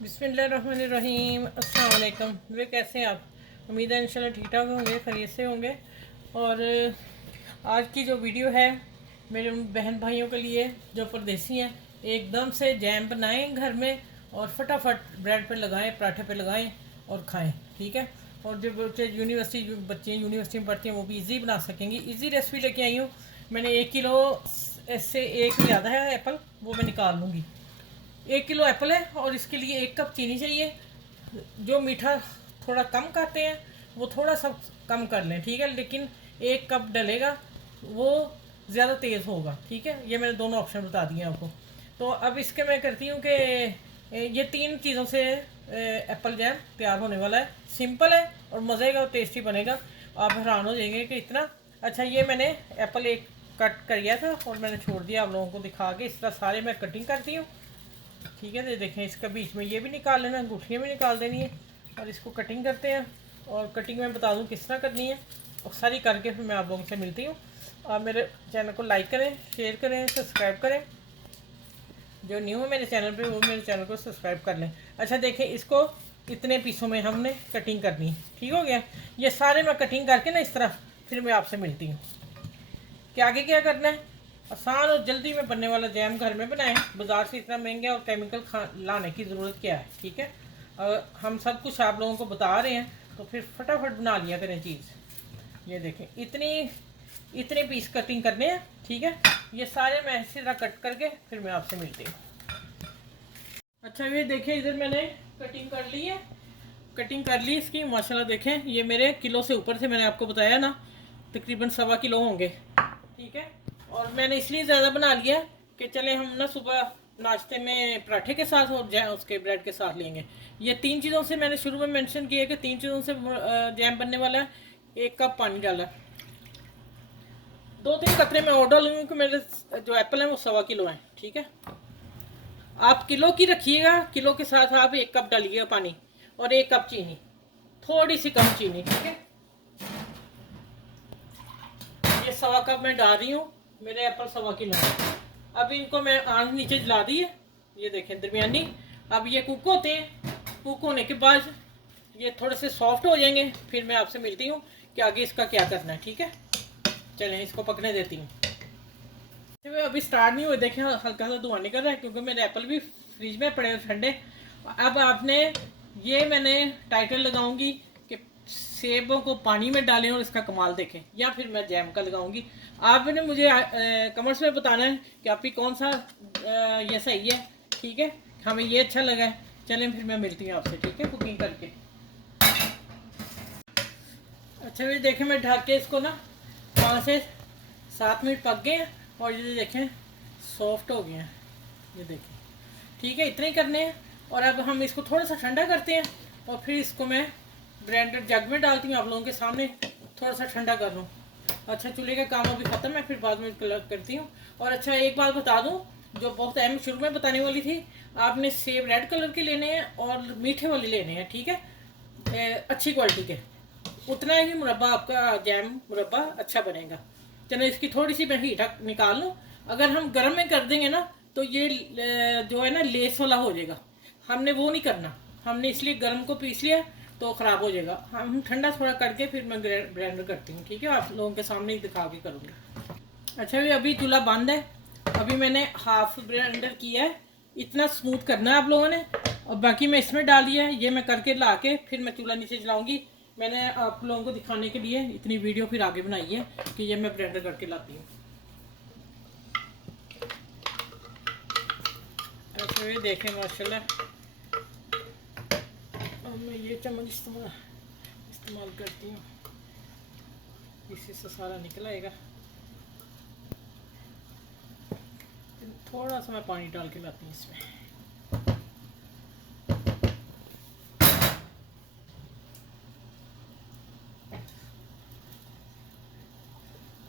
बिस्मिल्लाहिर्रहमानिर्रहीम। अस्सलाम वालेकुम। वे कैसे हैं आप? उम्मीद है इंशाल्लाह ठीक ठाक होंगे, खैरियत से होंगे। और आज की जो वीडियो है मेरे उन बहन भाइयों के लिए जो परदेसी हैं, एकदम से जैम बनाएं घर में और फटाफट ब्रेड पे लगाएं, पराठे पे लगाएं और खाएं। ठीक है। और जो बच्चे यूनिवर्सिटी में पढ़ते हैं वो भी इजी बना सकेंगे। इजी रेसिपी लेके आई हूँ। मैंने 1 किलो से एक ज़्यादा है एप्पल, वो मैं निकाल लूँगी। 1 किलो एप्पल है और इसके लिए 1 कप चीनी चाहिए। जो मीठा थोड़ा कम खाते हैं वो थोड़ा सा कम कर लें, ठीक है। लेकिन 1 कप डलेगा वो ज़्यादा तेज़ होगा, ठीक है। ये मैंने दोनों ऑप्शन बता दिए आपको। तो अब इसके मैं करती हूँ कि ये 3 चीज़ों से एप्पल जैम तैयार होने वाला है। सिंपल है और मज़े का और टेस्टी बनेगा। आप हैरान हो जाएंगे कि इतना अच्छा। ये मैंने एप्पल एक कट कर लिया था और मैंने छोड़ दिया आप लोगों को दिखा के। इस तरह सारे मैं कटिंग करती हूँ, ठीक है। तो देखें, इसका बीच में ये भी निकाल लेना, गुठलियाँ भी निकाल देनी है और इसको कटिंग करते हैं। और कटिंग मैं बता दूँ किस तरह करनी है और सारी करके फिर मैं आप लोगों से मिलती हूँ। आप मेरे चैनल को लाइक करें, शेयर करें, सब्सक्राइब करें। जो न्यू है मेरे चैनल पे वो मेरे चैनल को सब्सक्राइब कर लें। अच्छा देखें, इसको इतने पीसों में हमने कटिंग करनी है, ठीक हो गया। ये सारे मैं कटिंग करके ना इस तरह फिर मैं आपसे मिलती हूँ कि आगे क्या करना है। आसान और जल्दी में बनने वाला जैम घर में बनाएं। बाज़ार से इतना महंगा और केमिकल लाने की ज़रूरत क्या है, ठीक है। हम सब कुछ आप लोगों को बता रहे हैं तो फिर फटाफट बना लिया करें चीज़। ये देखें, इतने पीस कटिंग करने हैं, ठीक है। ये सारे मैं इसी तरह कट करके फिर मैं आपसे मिलती हूँ। अच्छा ये देखें, इधर मैंने कटिंग कर ली है। कटिंग कर ली इसकी माशाल्लाह। देखें, ये मेरे किलो से ऊपर थे, मैंने आपको बताया ना, तकरीबन 1.25 किलो होंगे, ठीक है। और मैंने इसलिए ज़्यादा बना लिया कि चले हम ना सुबह नाश्ते में पराठे के साथ और जैम उसके ब्रेड के साथ लेंगे। ये 3 चीज़ों से मैंने शुरू में मेंशन किया कि 3 चीज़ों से जैम बनने वाला है। 1 कप पानी डाला, 2-3 कतरे मैं और डालूंगी क्योंकि मेरे जो एप्पल हैं वो 1.25 किलो हैं, ठीक है। आप किलो की रखिएगा, किलो के साथ आप 1 कप डालिएगा पानी और 1 कप चीनी, थोड़ी सी कम चीनी, ठीक है। ये 1.25 कप मैं डाल रही हूँ। मेरे एप्पल 1.25 किलो है। अब इनको मैं आंच नीचे जला दी है, ये देखें दरमियानी। अब ये कुक होते हैं। कुक होने के बाद ये थोड़े से सॉफ्ट हो जाएंगे, फिर मैं आपसे मिलती हूँ कि आगे इसका क्या करना है, ठीक है। चलें इसको पकने देती हूँ। अभी स्टार्ट नहीं हुए, देखें हल्का सा धुआं निकल रहा है क्योंकि मेरे एप्पल भी फ्रिज में पड़े ठंडे। अब आपने ये मैंने टाइटल लगाऊंगी कि सेबों को पानी में डालें और इसका कमाल देखें, या फिर मैं जैम का लगाऊंगी। आपने मुझे कमेंट्स में बताना है कि आपकी कौन सा ये सही है, ठीक है। हमें ये अच्छा लगा है। चलें फिर मैं मिलती हूँ आपसे, ठीक है, कुकिंग करके। अच्छा भी देखें, मैं ढक के इसको ना 5 से 7 मिनट पक गए हैं और ये देखें सॉफ्ट हो गए हैं, ये देखें, ठीक है। इतने ही करने हैं। और अब हम इसको थोड़ा सा ठंडा करते हैं और फिर इसको मैं ब्लेंडर जग में डालती हूँ, आप लोगों के सामने थोड़ा सा ठंडा कर लूँ। अच्छा चूल्हे का काम अभी ख़त्म है, फिर बाद में कलर करती हूँ। और अच्छा एक बात बता दूँ जो बहुत अहम शुरू में बताने वाली थी, आपने सेब रेड कलर के लेने हैं और मीठे वाले लेने हैं, ठीक है, अच्छी क्वालिटी के। उतना ही मुरब्बा आपका जैम मुरब्बा अच्छा बनेगा। चलो इसकी थोड़ी सी मैं हीट निकाल लूँ। अगर हम गर्म में कर देंगे ना तो ये जो है ना लेस वाला हो जाएगा। हमने वो नहीं करना, हमने इसलिए गर्म को पीस लिया तो ख़राब हो जाएगा। हम ठंडा थोड़ा करके फिर मैं ब्लेंडर करती हूँ, ठीक है। आप लोगों के सामने ही दिखा के करूँगी। अच्छा अभी चूल्हा बंद है। अभी मैंने हाफ ब्लेंडर किया है, इतना स्मूथ करना है आप लोगों ने। और बाकी मैं इसमें डाल दिया है, ये मैं करके ला के फिर मैं चूल्हा नीचे जलाऊंगी। मैंने आप लोगों को दिखाने के लिए इतनी वीडियो फिर आगे बनाई है कि ये मैं ब्लेंडर करके लाती हूँ। अच्छा ये देखें माशाल्लाह, मैं ये चम्मच इस्तेमाल करती हूँ, इसी से सारा निकल आएगा। थोड़ा सा मैं पानी डाल के लाती हूँ इसमें।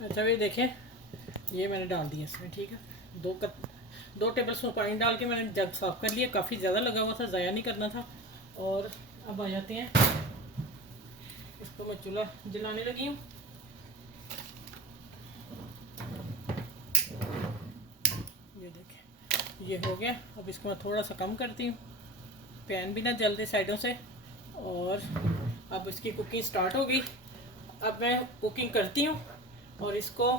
अच्छा ये देखें, ये मैंने डाल दिया इसमें, ठीक है। 2 टेबल स्पून पानी डाल के मैंने जग साफ़ कर लिया, काफ़ी ज़्यादा लगा हुआ था, ज़ाया नहीं करना था। और अब आ जाते हैं, इसको मैं चूल्हा जलाने लगी हूँ। ये देखें ये हो गया। अब इसको मैं थोड़ा सा कम करती हूँ। पैन भी ना जल दे साइडों से। और अब इसकी कुकिंग स्टार्ट हो गई। अब मैं कुकिंग करती हूँ और इसको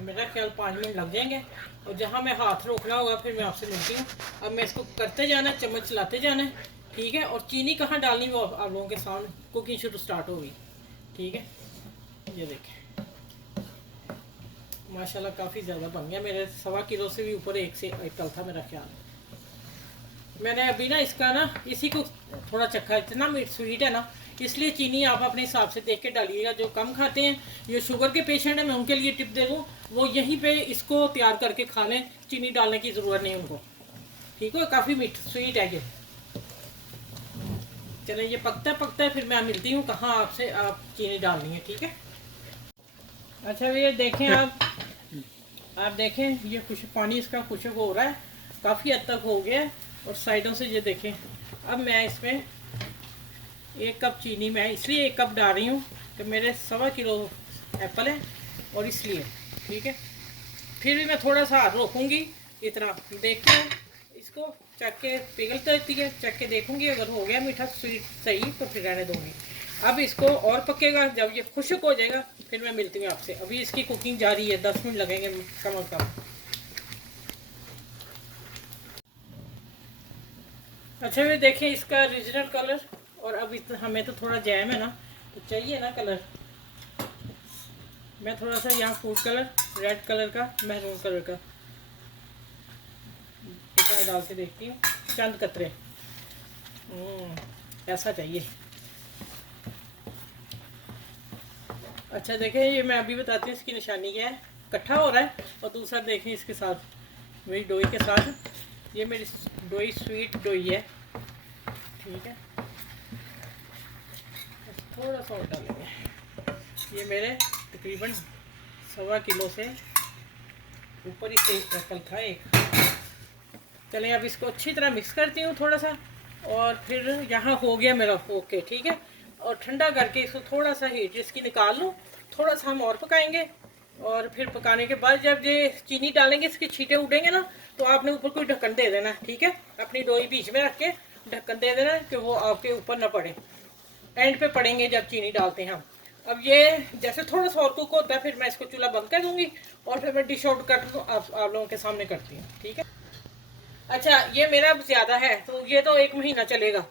मेरा ख्याल 5 मिनट लग जाएंगे। और जहाँ मैं हाथ रोकना होगा फिर मैं आपसे मिलती हूँ। अब मैं इसको करते जाना है, चम्मच चलाते जाना है, ठीक है। और चीनी कहाँ डालनी वो आप लोगों के सामने कुकिंग शुरू स्टार्ट होगी, ठीक है। ये देखें माशाल्लाह काफ़ी ज़्यादा बन गया, मेरे 1.25 किलो से भी ऊपर एक से एक कल था मेरा ख्याल। मैंने अभी ना इसका ना इसी को थोड़ा चखा, इतना मीठ स्वीट है ना, इसलिए चीनी आप अपने हिसाब से देख के डालिएगा। जो कम खाते हैं, ये शुगर के पेशेंट हैं, मैं उनके लिए टिप दे दूँ, वो यहीं पे इसको तैयार करके खा लें, चीनी डालने की ज़रूरत नहीं उनको, ठीक है। काफ़ी मीठ स्वीट है ये। चले ये पकता है फिर मैं मिलती हूँ कहाँ आपसे आप चीनी डालनी है, ठीक है। अच्छा भैया देखें आप देखें ये पानी इसका खुशक हो रहा है, काफ़ी हद तक हो गया है। और साइडों से ये देखें। अब मैं इसमें 1 कप चीनी, मैं इसलिए 1 कप डाल रही हूँ कि मेरे 1.25 किलो एप्पल है और इसलिए, ठीक है। फिर भी मैं थोड़ा सा हाथ रोकूँगी, इतना देखती हूँ इसको, चख के पिघल देती है, चख के देखूँगी, अगर हो गया मीठा स्वीट सही तो फिर रहने दूँगी। अब इसको और पकेगा, जब ये खुश्क हो जाएगा फिर मैं मिलती हूँ आपसे। अभी इसकी कुकिंग जारी है, 10 मिनट लगेंगे कम अज़ कम। अच्छा ये देखें इसका ओरिजिनल कलर। और अब हमें तो थोड़ा जैम है ना, तो चाहिए ना कलर। मैं थोड़ा सा यहाँ फूड कलर, रेड कलर का, महरून कलर का इतना डाल के देखती हूँ, चंद कतरे। ऐसा चाहिए। अच्छा देखें ये मैं अभी बताती हूँ इसकी निशानी क्या है। इकट्ठा हो रहा है। और दूसरा देखें इसके साथ मेरी डोई के साथ, ये मेरी डोई स्वीट डोई है, ठीक है। थोड़ा सा और डालेंगे। ये मेरे तकरीबन 1.25 किलो से ऊपर ही से एप्पल था एक। चलें अब इसको अच्छी तरह मिक्स करती हूँ थोड़ा सा। और फिर यहाँ हो गया मेरा ओके, ठीक है। और ठंडा करके इसको थोड़ा सा हीट इसकी निकाल लूँ, थोड़ा सा हम और पकाएंगे। और फिर पकाने के बाद जब ये चीनी डालेंगे इसके छींटे उड़ेंगे ना, तो आपने ऊपर कोई ढक्कन दे देना, ठीक है। अपनी डोई बीच में रख के ढक्कन दे देना कि वो आपके ऊपर ना पड़े, एंड पे पड़ेंगे जब चीनी डालते हैं हम। अब ये जैसे थोड़ा सा और कुक होता है फिर मैं इसको चूल्हा बंद कर दूंगी और फिर मैं डिश आउट कर दूँ, आप लोगों के सामने करती हूँ, ठीक है। अच्छा ये मेरा ज़्यादा है तो ये तो 1 महीना चलेगा,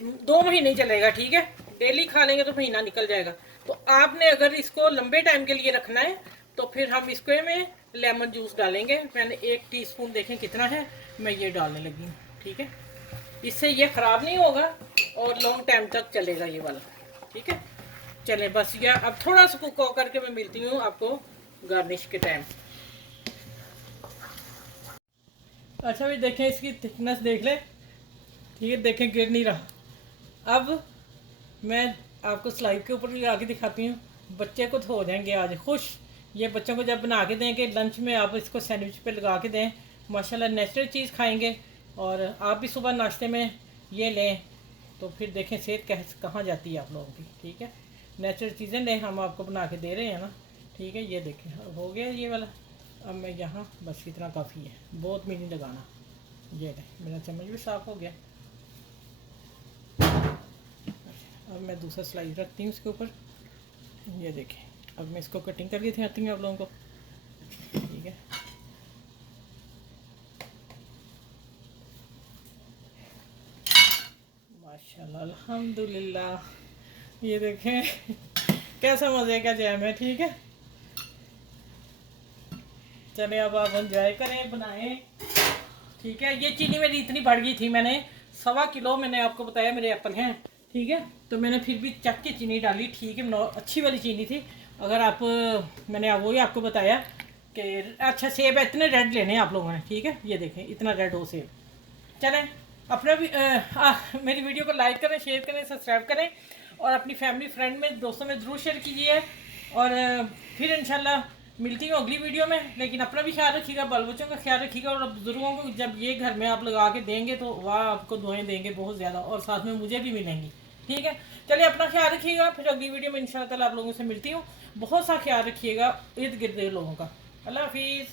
2 महीने चलेगा, ठीक है। डेली खा लेंगे तो महीना निकल जाएगा। तो आपने अगर इसको लंबे टाइम के लिए रखना है तो फिर हम इसको में लेमन जूस डालेंगे। मैंने 1 टीस्पून देखें कितना है, मैं ये डालने लगी हूँ, ठीक है। इससे ये ख़राब नहीं होगा और लॉन्ग टाइम तक चलेगा ये वाला, ठीक है। चलें बस ये अब थोड़ा सा कुक करके मैं मिलती हूँ आपको गार्निश के टाइम। अच्छा भी देखें इसकी थिकनेस देख ले, ठीक है। देखें गिर नहीं रहा। अब मैं आपको स्लाइड के ऊपर लगा के दिखाती हूँ। बच्चे को तो हो जाएंगे आज खुश। ये बच्चों को जब बना के देंगे लंच में, आप इसको सैंडविच पे लगा के दें, माशाल्लाह नेचुरल चीज़ खाएंगे। और आप भी सुबह नाश्ते में ये लें तो फिर देखें सेहत कहाँ जाती है आप लोगों की, ठीक है। नेचुरल चीज़ें लें, हम आपको बना के दे रहे हैं ना, ठीक है। ये देखें अब हो गया ये वाला। अब मैं यहाँ बस इतना काफ़ी है, बहुत भी नहीं लगाना। ये मेरा चम्मच भी साफ़ हो गया। अब मैं दूसरा स्लाइस रखती हूँ इसके ऊपर। ये देखें अब मैं इसको कटिंग करके दिखाती हूँ आप लोगों को, ठीक है। माशाल्लाह अल्हम्दुलिल्लाह। ये देखें कैसा मज़े का जैम है, ठीक है। चले अब आप एंजॉय करें, बनाएं, ठीक है। ये चीनी मेरी इतनी बढ़ गई थी, मैंने 1.25 किलो मैंने आपको बताया मेरे एप्पल हैं, ठीक है। तो मैंने फिर भी चख के चीनी डाली, ठीक है। अच्छी वाली चीनी थी। अगर आप मैंने वही आपको बताया कि अच्छा सेब है, इतने रेड लेने हैं आप लोगों ने, ठीक है। ये देखें इतना रेड हो सेब। चलें अपना भी मेरी वीडियो को लाइक करें, शेयर करें, सब्सक्राइब करें और अपनी फैमिली फ्रेंड में दोस्तों में ज़रूर शेयर कीजिए। और फिर इंशाल्लाह मिलती हूँ अगली वीडियो में। लेकिन अपना भी ख्याल रखिएगा, बाल बच्चों का ख्याल रखिएगा। और बुजुर्गों को जब ये घर में आप लगा के देंगे तो वह आपको दुआएं देंगे बहुत ज़्यादा, और साथ में मुझे भी मिलेंगी, ठीक है। चलिए अपना ख्याल रखिएगा, फिर अगली वीडियो में इंशाल्लाह ताला आप लोगों से मिलती हूँ। बहुत सा ख्याल रखिएगा इर्द गिर्द लोगों का। अल्लाह हाफिज़।